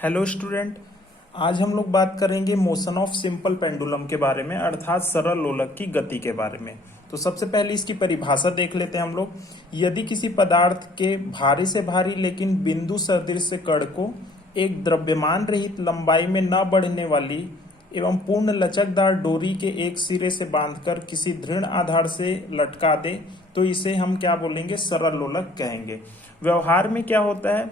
Hello student. आज हम लोग बात करेंगे मोशन ऑफ सिंपल पेंडुलम के बारे में, अर्थात सरल लोलक की गति के बारे में। तो सबसे पहले इसकी परिभाषा देख लेते हैं हम लोग। यदि किसी पदार्थ के भारी से भारी लेकिन बिंदु सदृश कण को एक द्रव्यमान रहित लंबाई में न बढ़ने वाली एवं पूर्ण लचकदार डोरी के एक सिरे से बांधकर किसी दृढ़ आधार से लटका दे तो इसे हम क्या बोलेंगे, सरल लोलक कहेंगे। व्यवहार में क्या होता है,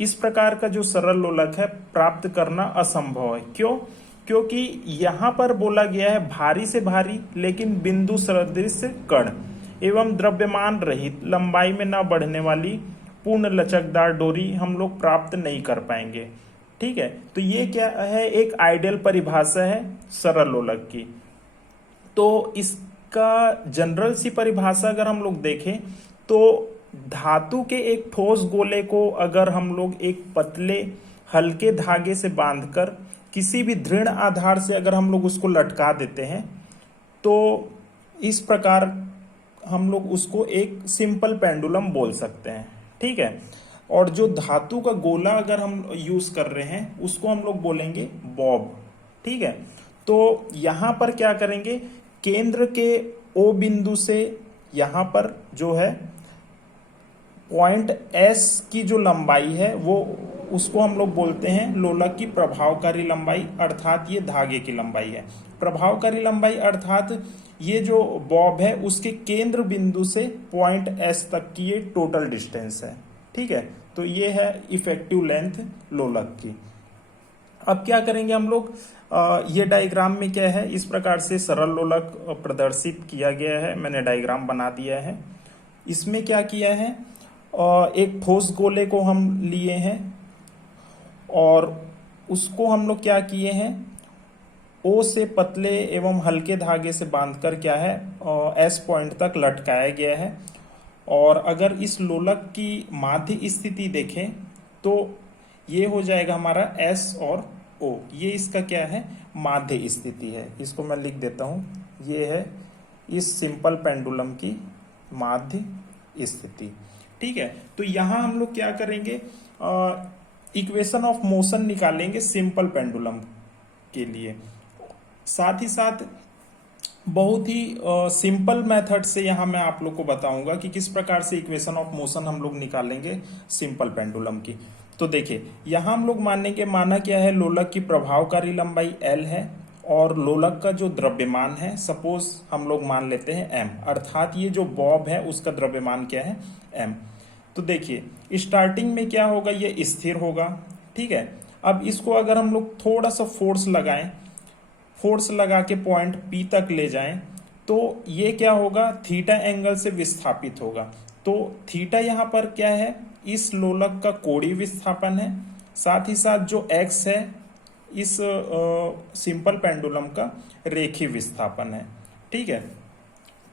इस प्रकार का जो सरल लोलक है प्राप्त करना असंभव है। क्यों? क्योंकि यहां पर बोला गया है भारी से भारी लेकिन बिंदु सदृश कण एवं द्रव्यमान रहित लंबाई में न बढ़ने वाली पूर्ण लचकदार डोरी हम लोग प्राप्त नहीं कर पाएंगे। ठीक है, तो ये क्या है, एक आइडियल परिभाषा है सरल लोलक की। तो इसका जनरल सी परिभाषा अगर हम लोग देखें तो धातु के एक ठोस गोले को अगर हम लोग एक पतले हल्के धागे से बांधकर किसी भी दृढ़ आधार से अगर हम लोग उसको लटका देते हैं तो इस प्रकार हम लोग उसको एक सिंपल पेंडुलम बोल सकते हैं। ठीक है, और जो धातु का गोला अगर हम यूज कर रहे हैं उसको हम लोग बोलेंगे बॉब। ठीक है, तो यहां पर क्या करेंगे, केंद्र के ओ बिंदु से यहां पर जो है पॉइंट एस की जो लंबाई है वो उसको हम लोग बोलते हैं लोलक की प्रभावकारी लंबाई, अर्थात ये धागे की लंबाई है। प्रभावकारी लंबाई अर्थात ये जो बॉब है उसके केंद्र बिंदु से पॉइंट एस तक की ये टोटल डिस्टेंस है। ठीक है, तो ये है इफेक्टिव लेंथ लोलक की। अब क्या करेंगे हम लोग, ये डायग्राम में क्या है, इस प्रकार से सरल लोलक प्रदर्शित किया गया है। मैंने डायग्राम बना दिया है। इसमें क्या किया है, एक ठोस गोले को हम लिए हैं और उसको हम लोग क्या किए हैं, ओ से पतले एवं हल्के धागे से बांधकर क्या है एस पॉइंट तक लटकाया गया है। और अगर इस लोलक की माध्य स्थिति देखें तो ये हो जाएगा हमारा एस और ओ, ये इसका क्या है, माध्य स्थिति है। इसको मैं लिख देता हूं, ये है इस सिंपल पेंडुलम की माध्य स्थिति। ठीक है, तो यहां हम लोग क्या करेंगे, इक्वेशन ऑफ मोशन निकालेंगे सिंपल पेंडुलम के लिए। साथ ही साथ बहुत ही सिंपल मेथड से यहां मैं आप लोग को बताऊंगा कि किस प्रकार से इक्वेशन ऑफ मोशन हम लोग निकालेंगे सिंपल पेंडुलम की। तो देखिए, यहां हम लोग मानेंगे, माना क्या है, लोलक की प्रभावकारी लंबाई L है और लोलक का जो द्रव्यमान है सपोज हम लोग मान लेते हैं m, अर्थात ये जो बॉब है उसका द्रव्यमान क्या है, m। तो देखिए स्टार्टिंग में क्या होगा, ये स्थिर होगा। ठीक है, अब इसको अगर हम लोग थोड़ा सा फोर्स लगाएं, फोर्स लगा के पॉइंट P तक ले जाएं तो ये क्या होगा, थीटा एंगल से विस्थापित होगा। तो थीटा यहाँ पर क्या है, इस लोलक का कोणीय विस्थापन है, साथ ही साथ जो x है इस सिंपल पेंडुलम का रेखीय विस्थापन है। ठीक है,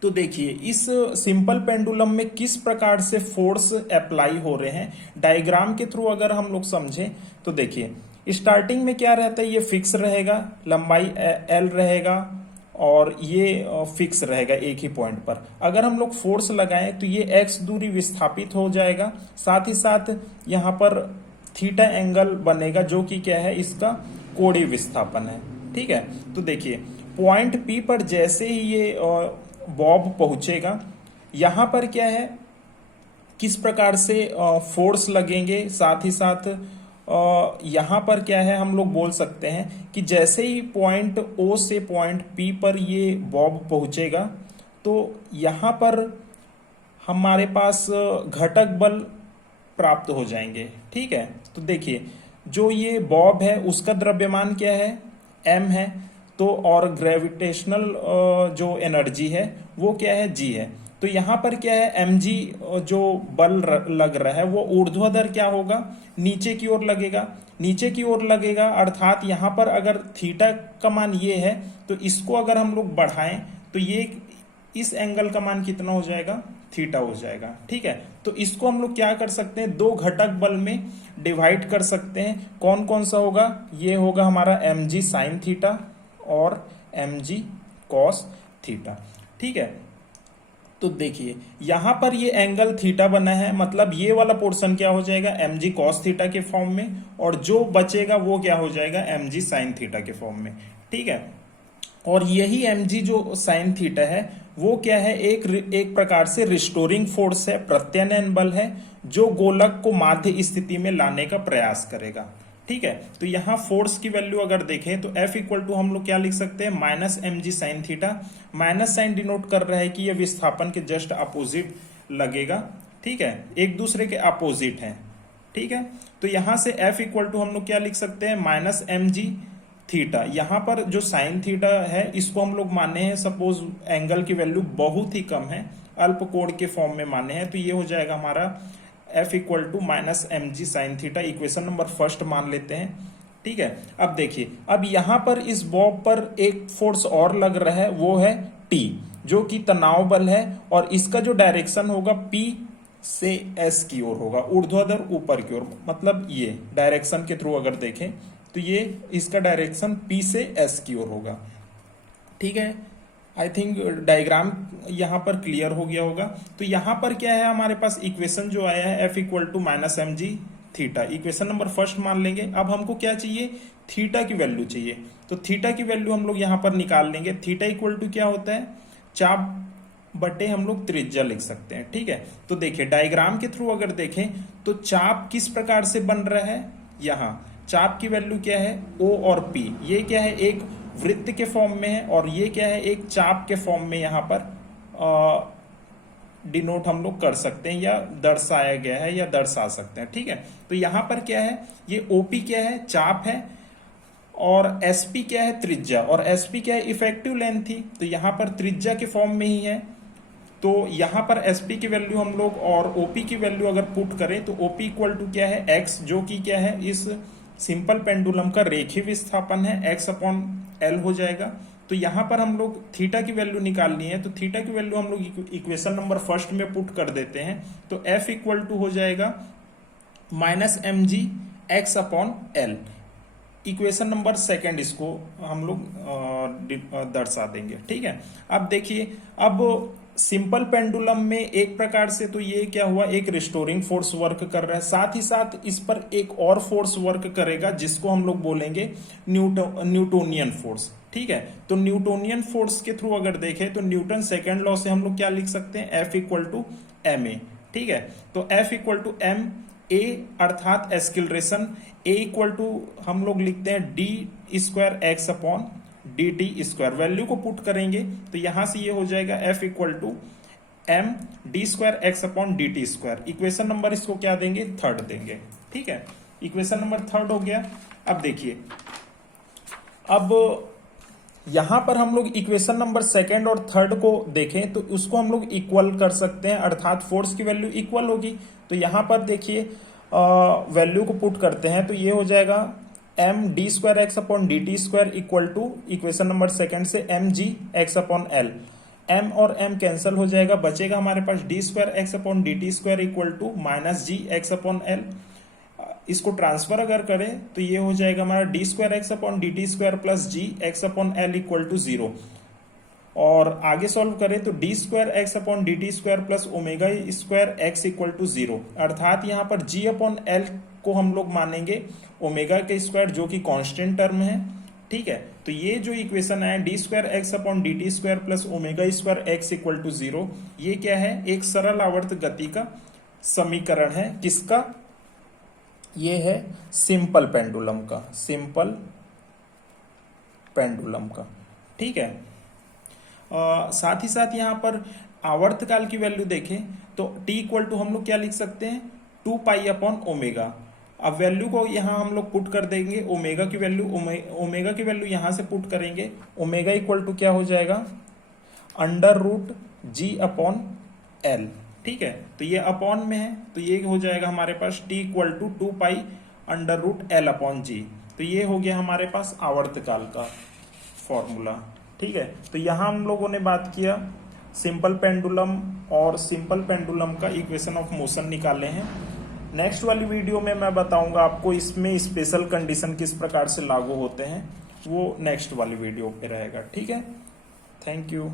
तो देखिए इस सिंपल पेंडुलम में किस प्रकार से फोर्स अप्लाई हो रहे हैं डायग्राम के थ्रू अगर हम लोग समझें तो देखिए स्टार्टिंग में क्या रहता है, ये फिक्स रहेगा, लंबाई L रहेगा और ये फिक्स रहेगा एक ही पॉइंट पर। अगर हम लोग फोर्स लगाएं तो ये x दूरी विस्थापित हो जाएगा, साथ ही साथ यहाँ पर थीटा एंगल बनेगा जो कि क्या है, इसका कोणीय विस्थापन है। ठीक है, तो देखिए पॉइंट P पर जैसे ही ये बॉब पहुंचेगा, यहां पर क्या है, किस प्रकार से फोर्स लगेंगे, साथ ही साथ यहां पर क्या है, हम लोग बोल सकते हैं कि जैसे ही पॉइंट O से पॉइंट P पर ये बॉब पहुंचेगा तो यहां पर हमारे पास घटक बल प्राप्त हो जाएंगे। ठीक है, तो देखिए जो ये बॉब है उसका द्रव्यमान क्या है, m है, तो और ग्रेविटेशनल जो एनर्जी है वो क्या है, g है। तो यहाँ पर क्या है, mg जो बल लग रहा है वो ऊर्ध्वाधर क्या होगा, नीचे की ओर लगेगा, नीचे की ओर लगेगा, अर्थात यहाँ पर अगर थीटा का मान ये है तो इसको अगर हम लोग बढ़ाएं तो ये इस एंगल का मान कितना हो जाएगा, थीटा हो जाएगा। ठीक है, तो इसको हम लोग क्या कर सकते हैं, दो घटक बल में डिवाइड कर सकते हैं। कौन कौन सा होगा, ये होगा हमारा mg साइन थीटा और mg कॉस थीटा। ठीक है, तो देखिए यहां पर ये एंगल थीटा बना है, मतलब ये वाला पोर्शन क्या हो जाएगा mg cos थीटा के फॉर्म में, और जो बचेगा वो क्या हो जाएगा mg sin थीटा के फॉर्म में। ठीक है, और यही mg जो sin थीटा है वो क्या है, एक प्रकार से रिस्टोरिंग फोर्स है, प्रत्यानयन बल है, जो गोलक को माध्य स्थिति में लाने का प्रयास करेगा। ठीक है, तो यहाँ फोर्स की वैल्यू अगर देखें तो F इक्वल टू हम लोग क्या लिख सकते हैं, minus mg sine theta. Minus sine denote कर रहा है कि ये विस्थापन के जस्ट अपोजिट लगेगा। ठीक है, एक दूसरे के अपोजिट हैं। ठीक है, तो यहां से F इक्वल टू हम लोग क्या लिख सकते हैं, माइनस mg थीटा। यहां पर जो साइन थीटा है इसको हम लोग माने हैं, सपोज एंगल की वैल्यू बहुत ही कम है, अल्प कोण के फॉर्म में माने हैं, तो ये हो जाएगा हमारा F equal to minus mg sine theta. Equation number first मान लेते हैं। ठीक है, अब देखिए, अब यहां पर इस बॉब पर एक फोर्स और लग रहा है, वो है T, जो कि तनाव बल है, और इसका जो डायरेक्शन होगा P से S की ओर होगा, ऊर्ध्वाधर ऊपर की ओर, मतलब ये डायरेक्शन के थ्रू अगर देखें तो ये इसका डायरेक्शन P से S की ओर होगा। ठीक है, आई थिंक डायग्राम यहां पर क्लियर हो गया होगा। तो यहां पर क्या है, हमारे पास इक्वेशन जो आया है F equal to minus mg theta, equation number first मान लेंगे। अब हमको क्या चाहिए, थीटा की वैल्यू चाहिए, तो थीटा की वैल्यू हम लोग यहां पर निकाल लेंगे। थीटा इक्वल टू क्या होता है, चाप बटे हम लोग त्रिज्या लिख सकते हैं। ठीक है, तो देखिए डायग्राम के थ्रू अगर देखें तो चाप किस प्रकार से बन रहा है, यहाँ चाप की वैल्यू क्या है, O और P, ये क्या है, एक वृत्त के फॉर्म में है, और ये क्या है, एक चाप के फॉर्म में यहाँ पर डिनोट हम लोग कर सकते हैं, या दर्शाया गया है, या दर्शा सकते हैं। ठीक है, तो यहाँ पर क्या है, ये OP क्या है, चाप है, और SP क्या है, त्रिज्या, और SP क्या है, इफेक्टिव लेंथ थी, तो यहाँ पर त्रिज्या के फॉर्म में ही है। तो यहाँ पर SP की वैल्यू हम लोग और OP की वैल्यू अगर पुट करें तो OP इक्वल टू क्या है, X, जो कि क्या है, इस सिंपल पेंडुलम का रेखीय विस्थापन है, X अपॉन L हो जाएगा। तो यहाँ पर हम लोग थीटा की वैल्यू निकालनी है, तो थीटा की वैल्यू हम लोग इक्वेशन नंबर फर्स्ट में पुट कर देते हैं, तो F इक्वल टू हो जाएगा minus mg x upon L। Equation number second इसको हम लोग दर्शा देंगे। ठीक है, अब देखिए, अब सिंपल पेंडुलम में एक प्रकार से तो ये क्या हुआ, एक रिस्टोरिंग फोर्स वर्क कर रहा है, साथ ही साथ इस पर एक और फोर्स वर्क करेगा जिसको हम लोग बोलेंगे न्यूटोनियन फोर्स। ठीक है, तो न्यूटोनियन फोर्स के थ्रू अगर देखें तो न्यूटन सेकेंड लॉ से हम लोग क्या लिख सकते हैं, F equal to m a. ठीक है, तो F equal to m a अर्थात एक्सिलरेशन, ए इक्वल टू हम लोग लिखते हैं d square x upon D T square. Value को पुट करेंगे तो यहां से ये हो जाएगा F equal to m D square x upon D T square. Equation number इसको क्या देंगे, थर्ड देंगे। ठीक है, इक्वेशन नंबर थर्ड हो गया। अब देखिए, अब यहां पर हम लोग इक्वेशन नंबर सेकंड और थर्ड को देखें तो उसको हम लोग इक्वल कर सकते हैं, अर्थात फोर्स की वैल्यू इक्वल होगी। तो यहां पर देखिए वैल्यू को पुट करते हैं तो ये हो जाएगा M D square x upon D T square equal to equation number second से M G X upon L. M और एम कैंसिल हो जाएगा, बचेगा हमारे पास D square x upon D T square equal to minus G X upon L. इसको transfer अगर करें तो ये हो जाएगा हमारा D square x upon D T square plus G X upon L equal to 0। और आगे सॉल्व करें तो d square x upon D T square plus omega square x equal to 0, अर्थात यहाँ पर जी अपॉन एल को हम लोग मानेंगे ओमेगा के स्क्वायर, जो कि कांस्टेंट टर्म है। ठीक है, तो ये जो इक्वेशन है d square x upon D T square plus omega square x equal to 0, ये क्या है, एक सरल आवर्त गति का समीकरण है। किसका, ये है सिंपल पेंडुलम का, सिंपल पेंडुलम का। ठीक है, साथ ही साथ यहाँ पर आवर्तकाल की वैल्यू देखें तो t इक्वल टू हम लोग क्या लिख सकते हैं, 2 पाई अपॉन ओमेगा। अब वैल्यू को यहाँ हम लोग पुट कर देंगे, ओमेगा की वैल्यू, ओमेगा की वैल्यू यहाँ से पुट करेंगे, ओमेगा इक्वल टू क्या हो जाएगा, अंडर रूट जी अपॉन एल। ठीक है, तो ये अपॉन में है तो ये हो जाएगा हमारे पास t equal to 2 pi under root L upon G. तो ये हो गया हमारे पास आवर्तकाल का फॉर्मूला। ठीक है, तो यहाँ हम लोगों ने बात किया सिंपल पेंडुलम और सिंपल पेंडुलम का इक्वेशन ऑफ मोशन निकाले हैं। नेक्स्ट वाली वीडियो में मैं बताऊंगा आपको इसमें स्पेशल कंडीशन किस प्रकार से लागू होते हैं, वो नेक्स्ट वाली वीडियो पे रहेगा। ठीक है, थैंक यू।